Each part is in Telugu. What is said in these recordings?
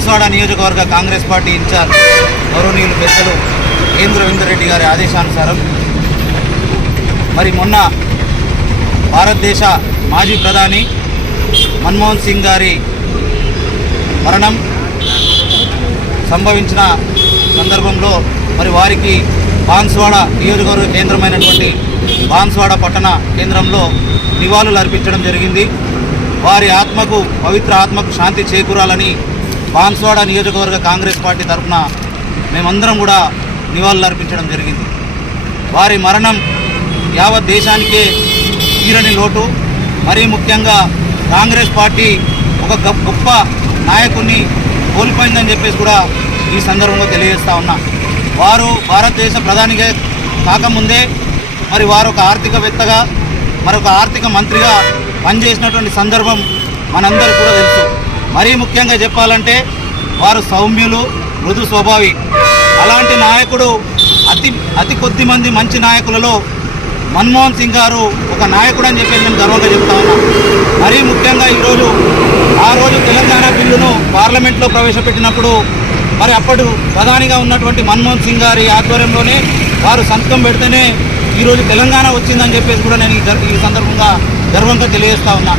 బాన్స్వాడ నియోజకవర్గ కాంగ్రెస్ పార్టీ ఇన్ఛార్జ్ గౌరవనీయులు పెద్దలు కేంద్ర రవీందర్ రెడ్డి గారి ఆదేశానుసారం మరి మొన్న భారతదేశ మాజీ ప్రధాని మన్మోహన్ సింగ్ గారి మరణం సంభవించిన సందర్భంలో మరి వారికి బాన్స్వాడ నియోజకవర్గ కేంద్రమైనటువంటి బాన్స్వాడ పట్టణ కేంద్రంలో నివాళులు అర్పించడం జరిగింది. వారి ఆత్మకు, పవిత్ర ఆత్మకు శాంతి చేకూరాలని బాన్స్వాడ నియోజకవర్గ కాంగ్రెస్ పార్టీ తరఫున మేమందరం కూడా నివాళులు అర్పించడం జరిగింది. వారి మరణం యావత్ దేశానికే తీరని లోటు. మరీ ముఖ్యంగా కాంగ్రెస్ పార్టీ ఒక గొప్ప నాయకుడిని కోల్పోయిందని చెప్పేసి కూడా ఈ సందర్భంలో తెలియజేస్తా ఉన్నా. వారు భారతదేశ ప్రధానిగా కాకముందే మరి వారు ఒక ఆర్థికవేత్తగా, మరొక ఆర్థిక మంత్రిగా పనిచేసినటువంటి సందర్భం మనందరూ కూడా తెలుసు. మరీ ముఖ్యంగా చెప్పాలంటే వారు సౌమ్యులు, మృదు స్వభావి. అలాంటి నాయకుడు అతి కొద్ది మంది మంచి నాయకులలో మన్మోహన్ సింగ్ గారు ఒక నాయకుడు అని చెప్పేసి నేను గర్వంగా చెప్తా ఉన్నా. మరీ ముఖ్యంగా ఈరోజు ఆ రోజు తెలంగాణ బిల్లును పార్లమెంట్లో ప్రవేశపెట్టినప్పుడు మరి అప్పుడు ప్రధానిగా ఉన్నటువంటి మన్మోహన్ సింగ్ గారి ఆధ్వర్యంలోనే వారు సంతకం పెడితేనే ఈరోజు తెలంగాణ వచ్చిందని చెప్పేసి కూడా నేను ఈ సందర్భంగా గర్వంగా తెలియజేస్తా ఉన్నా.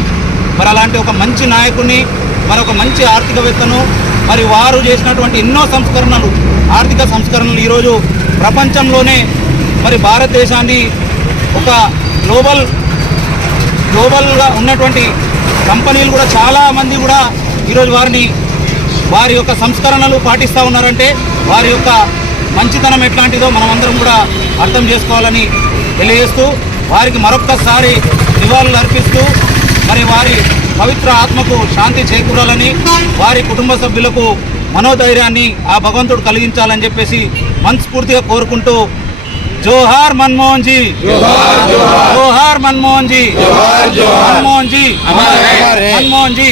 మరి అలాంటి ఒక మంచి నాయకుడిని, మరొక మంచి ఆర్థికవేత్తను, మరి వారు చేసినటువంటి ఎన్నో సంస్కరణలు, ఆర్థిక సంస్కరణలు ఈరోజు ప్రపంచంలోనే మరి భారతదేశాన్ని ఒక గ్లోబల్గా ఉన్నటువంటి కంపెనీలు కూడా చాలామంది కూడా ఈరోజు వారి యొక్క సంస్కరణలు పాటిస్తూ ఉన్నారంటే వారి యొక్క మంచితనం ఎట్లాంటిదో మనమందరం కూడా అర్థం చేసుకోవాలని తెలియజేస్తూ వారికి మరొక్కసారి నివాళులు అర్పిస్తూ మరి వారి పవిత్ర ఆత్మకు శాంతి చేకూరాలని, వారి కుటుంబ సభ్యులకు మనోధైర్యాన్ని ఆ భగవంతుడు కలిగించాలని చెప్పేసి మనస్ఫూర్తిగా కోరుకుంటూ జోహార్ मनमोहन जी, जोहार मनमोहन जी, मनमोहन जी, मनमोहन जी।